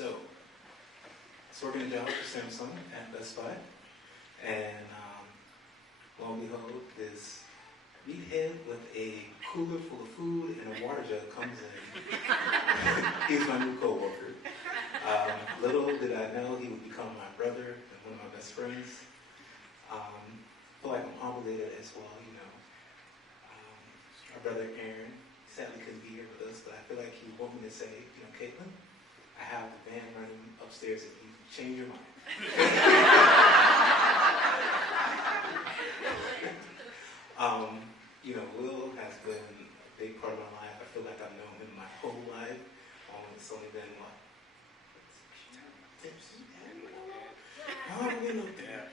So, it's working a job for Samsung at Best Buy, and lo and behold, this meathead with a cooler full of food and a water jug comes in. He's my new co-worker. Little did I know he would become my brother and one of my best friends. I feel like I'm obligated as well, you know. Our brother Aaron sadly couldn't be here with us, but I feel like he would want me to say, you know, Kaitlin, I have the van running upstairs if you change your mind. You know, Will has been a big part of my life. I feel like I've known him my whole life. It's only been, what? Oh, we're getting up there.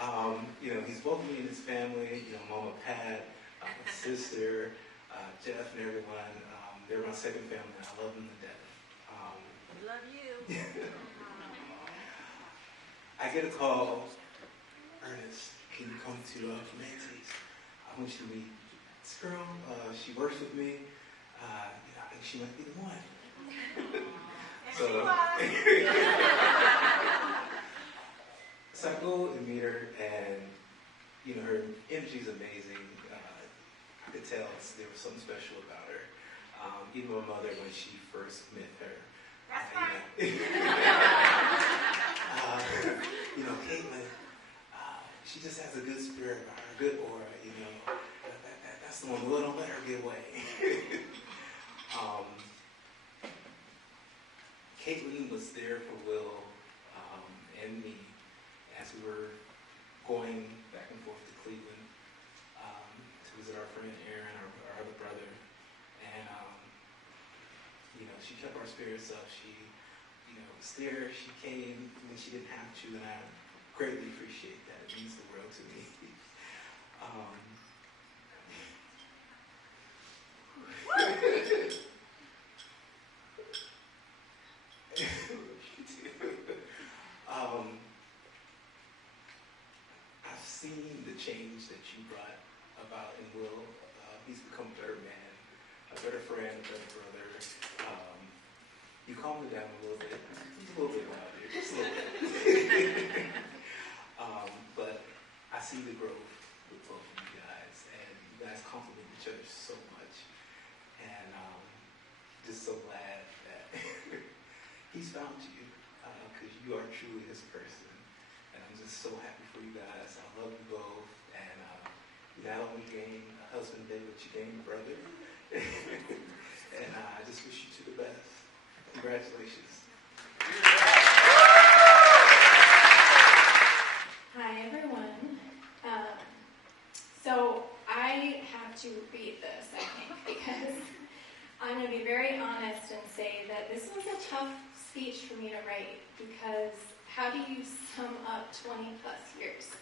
All right. You know, he's welcomed me in his family. You know, Mama Pat, my sister, Jeff, and everyone. They're my second family, and I love them to death. We love you. I get a call, Ernest, can you come to Macy's? I want you to meet this girl. She works with me. You know, I think she might be the one. So I go and meet her, and you know, her energy's amazing. I could tell there was something special about her. Even my mother, when she first met her, you know, Kaitlin, she just has a good spirit about her, a good aura, you know. That's the one. Will, don't let her get away. Kaitlin was there for Will and me as we were going back and forth to Cleveland to visit our friend Aaron, our other brother. And, you know, she kept our spirits up. She, you know, was there. She came when she didn't have to, and I greatly appreciate that. It means the world to me. I've seen the change that you brought about in Will. He's become a better man, a better friend, a better brother. You calmed him down a little bit. He's a little bit louder, just a little bit. But I see the growth with both of you guys, and you guys compliment each other so much. And just so glad that he's found you, because you are truly his person. And I'm just so happy for you guys. I love you both. And you not only gained a husband today, but you gained a brother. And I just wish you two the best. Congratulations. Hi, everyone. So I have to read this, I think, because I'm going to be very honest and say that this was a tough speech for me to write, because how do you sum up 20 plus years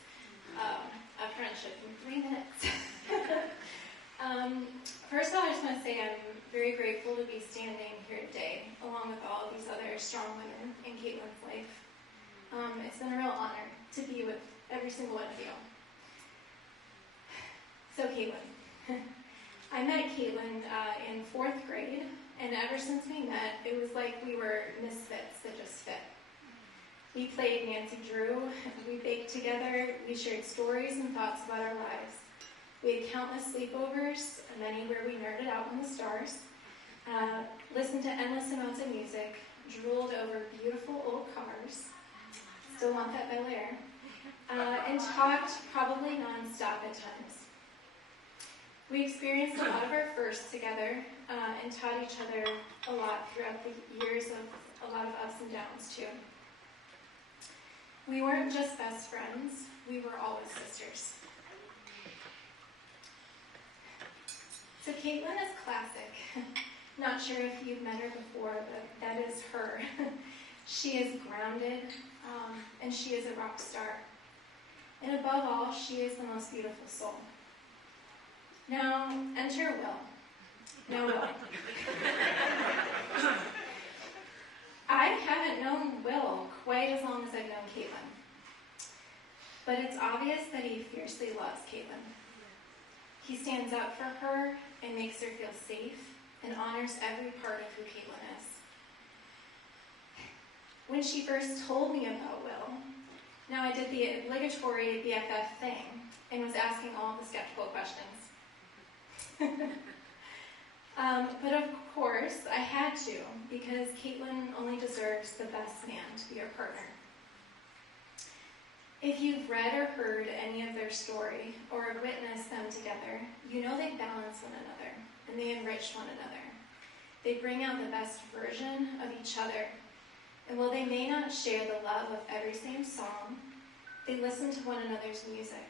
of friendship in 3 minutes? First of all, I just want to say I'm very grateful to be standing here today, along with all of these other strong women in Kaitlin's life. It's been a real honor to be with every single one of you. So Kaitlin, I met Kaitlin in 4th grade, and ever since we met, it was like we were misfits that just fit. We played Nancy Drew, we baked together, we shared stories and thoughts about our lives. We had countless sleepovers, many where we nerded out on the stars, listened to endless amounts of music, drooled over beautiful old cars, still want that Bel Air, and talked probably nonstop at times. We experienced a lot of our firsts together and taught each other a lot throughout the years of a lot of ups and downs too. We weren't just best friends, we were always sisters. So Kaitlin is classic. Not sure if you've met her before, but that is her. She is grounded, and she is a rock star. And above all, she is the most beautiful soul. Now, enter Will. Now, Will. I haven't known Will quite as long as I've known Kaitlin. But it's obvious that he fiercely loves Kaitlin. He stands up for her and makes her feel safe and honors every part of who Kaitlin is. when she first told me about Will. Now, I did the obligatory BFF thing and was asking all the skeptical questions. But of course, I had to, because Kaitlin only deserves the best man to be our partner. If you've read or heard any of their story or witnessed them together, you know they balance one another and they enrich one another. They bring out the best version of each other. And while they may not share the love of every same song, they listen to one another's music.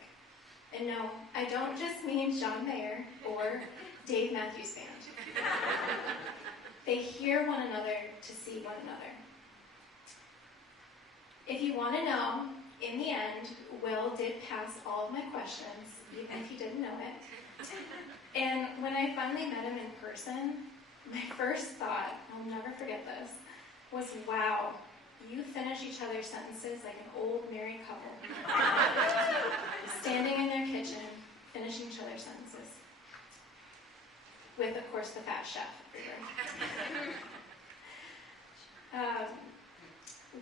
And no, I don't just mean John Mayer or Dave Matthews Band. They hear one another to see one another. If you want to know, in the end, Will did pass all of my questions, even if he didn't know it. And when I finally met him in person, my first thought, I'll never forget this, was, wow, you finish each other's sentences like an old married couple. Standing in their kitchen, finishing each other's sentences. With, of course, the fat chef.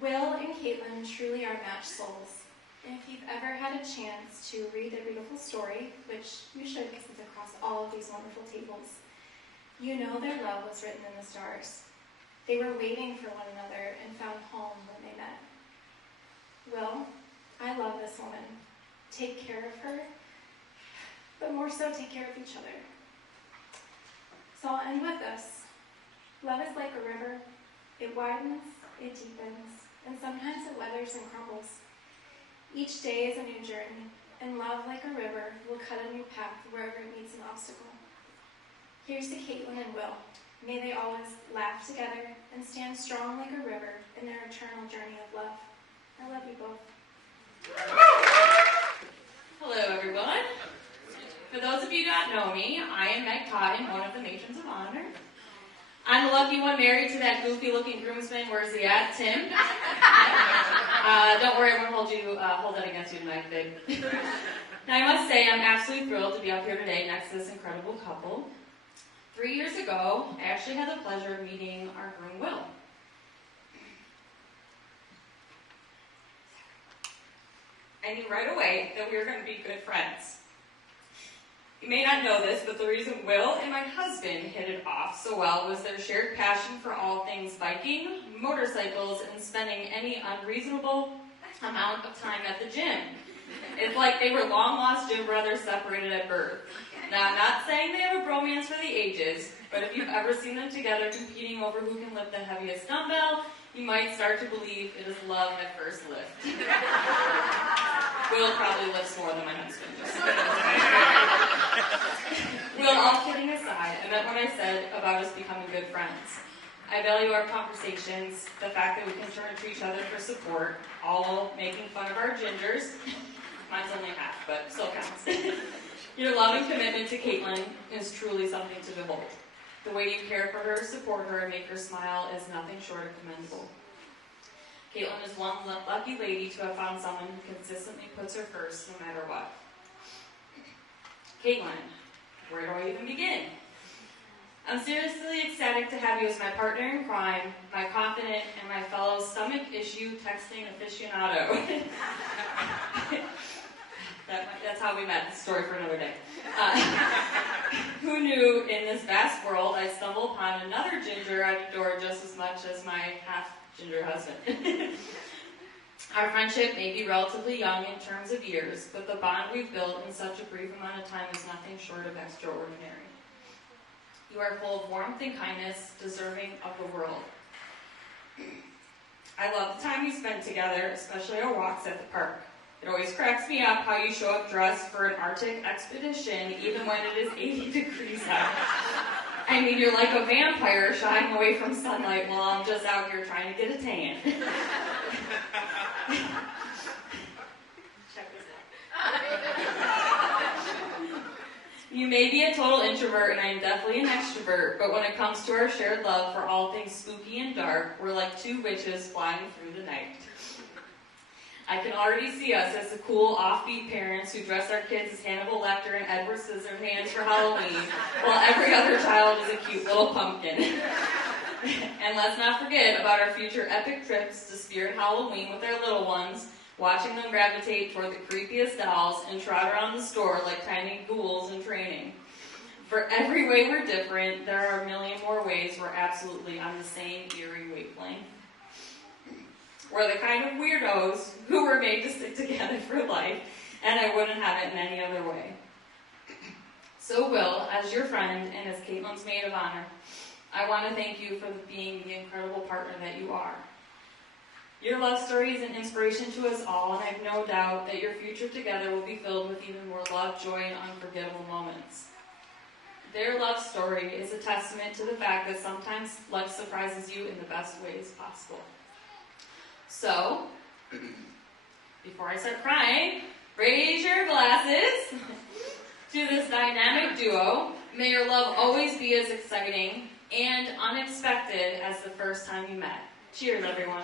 Will and Kaitlin truly are matched souls. And if you've ever had a chance to read their beautiful story, which you should because it's across all of these wonderful tables, you know their love was written in the stars. They were waiting for one another and found home when they met. Will, I love this woman. Take care of her, but more so take care of each other. So I'll end with this. Love is like a river. It widens, it deepens, and sometimes it weathers and crumbles. Each day is a new journey, and love, like a river, will cut a new path wherever it meets an obstacle. Here's to Kaitlin and Will. May they always laugh together and stand strong like a river in their eternal journey of love. I love you both. Hello, everyone. For those of you who don't know me, I am Meg Cotton, one of the matrons of honor. I'm the lucky one married to that goofy-looking groomsman. Where's he at? Tim? Don't worry, I won't hold that against you tonight, babe. Now, I must say, I'm absolutely thrilled to be up here today next to this incredible couple. 3 years ago, I actually had the pleasure of meeting our groom, Will. I knew right away that we were going to be good friends. You may not know this, but the reason Will and my husband hit it off so well was their shared passion for all things biking, motorcycles, and spending any unreasonable amount of time at the gym. It's like they were long-lost gym brothers separated at birth. Now, I'm not saying they have a bromance for the ages, but if you've ever seen them together competing over who can lift the heaviest dumbbell, you might start to believe it is love at first lift. Will probably lifts more than my husband. Will, all kidding aside, I meant what I said about us becoming good friends. I value our conversations, the fact that we can turn to each other for support, all while making fun of our gingers. Mine's only half, but still counts. Your love and commitment to Kaitlin is truly something to behold. The way you care for her, support her, and make her smile is nothing short of commendable. Kaitlin is one lucky lady to have found someone who consistently puts her first no matter what. Kaitlin, where do I even begin? I'm seriously ecstatic to have you as my partner in crime, my confidant, and my fellow stomach issue texting aficionado. That's how we met. Story for another day. Who knew in this vast world I'd stumble upon another ginger I'd adore just as much as my half-ginger husband. Our friendship may be relatively young in terms of years, but the bond we've built in such a brief amount of time is nothing short of extraordinary. You are full of warmth and kindness, deserving of the world. I love the time we spend together, especially our walks at the park. It always cracks me up how you show up dressed for an Arctic expedition, even when it is 80 degrees out. I mean, you're like a vampire shying away from sunlight while I'm just out here trying to get a tan. Check this out. You may be a total introvert, and I am definitely an extrovert, but when it comes to our shared love for all things spooky and dark, we're like two witches flying through the night. I can already see us as the cool, offbeat parents who dress our kids as Hannibal Lecter and Edward Scissorhands for Halloween, while every other child is a cute little pumpkin. And And let's not forget about our future epic trips to Spirit Halloween with our little ones, watching them gravitate toward the creepiest dolls and trot around the store like tiny ghouls in training. For every way we're different, there are a million more ways we're absolutely on the same eerie wavelength. We're the kind of weirdos who were made to stick together for life, and I wouldn't have it in any other way. So Will, as your friend and as Kaitlin's maid of honor, I want to thank you for being the incredible partner that you are. Your love story is an inspiration to us all, and I have no doubt that your future together will be filled with even more love, joy, and unforgettable moments. Their love story is a testament to the fact that sometimes life surprises you in the best ways possible. So, before I start crying, raise your glasses to this dynamic duo. May your love always be as exciting and unexpected as the first time you met. Cheers, everyone.